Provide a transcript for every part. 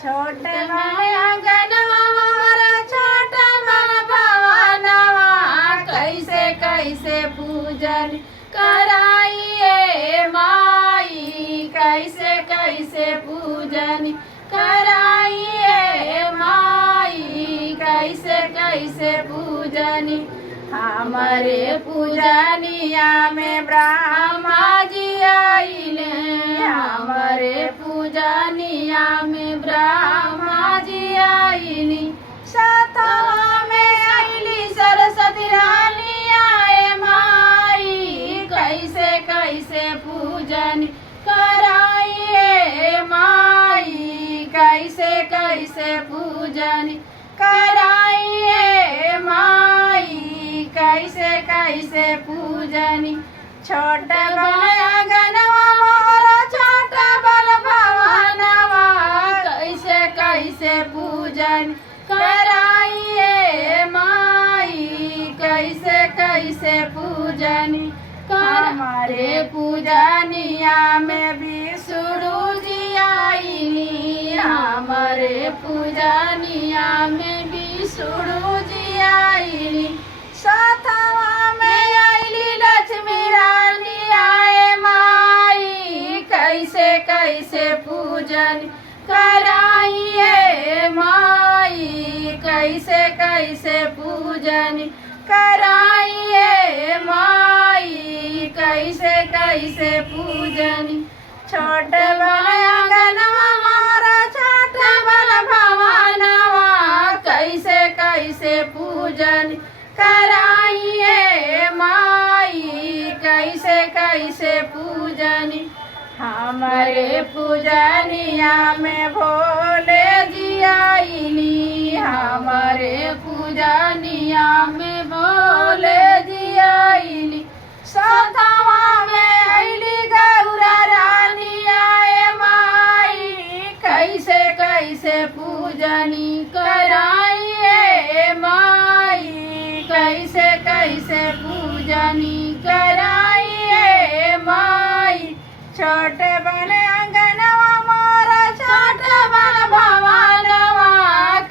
छोटे बड़े अंगनवा मोरा छोटा बड़ भवनवा कैसे कैसे पूजन कराइए माई कैसे कैसे पूजन कराइए माई कैसे कैसे पूजनी हमारे पूजनिया में ब्रह्मा जी आइले हमारे पूजनिया में ब्रह्मा जी आइली सातवा में आइली सरस्वती रानी आए माई कैसे कैसे पूजन कराइए माई कैसे कैसे पूजन कराइए माई कैसे कैसे पूजनी छोटा बड़ आंगनवा मोरा छोटा बड़ भवनवा कैसे कैसे पूजन कराइए माई कैसे कैसे पूजनी हमारे पूजनिया में भी सूरज आइली हमारे पूजनिया में भी सूरज आइली सातवा में आइली लक्ष्मी रानी आए माई कैसे कैसे पूजन कराइए माई कैसे कैसे पूजन कराइए माई कैसे कैसे पूजनी छोटे बड़े आंगनवा मोरा छोटे बड़ भवनवा कैसे कैसे पूजन कराइए माई कैसे कैसे पूजनी हमारे पूजनिया में भोले जी आइली हमारे पूजनिया में भोले जी आइली सातवा में आइली गौरा रानी आए माई कैसे कैसे पूजनी कराइए माई कैसे कैसे पूजनी कराइए माई छोटे बड़े अंगनवा मोरा छोटे बड़ भवनवा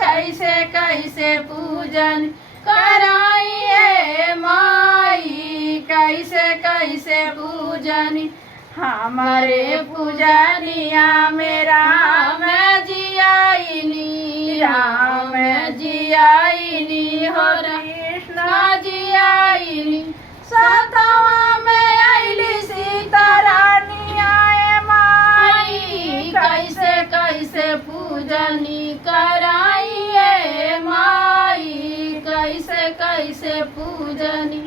कैसे कैसे पूजन कराइए माई कैसे कैसे पूजनी हमारे पूजनिया में राम जी आइली राम जी आइली हो कृष्ण जी आइली सातवा में आइली सीता रानी आए माई कैसे कैसे पूजनी कराइए माई कैसे कैसे पूजनी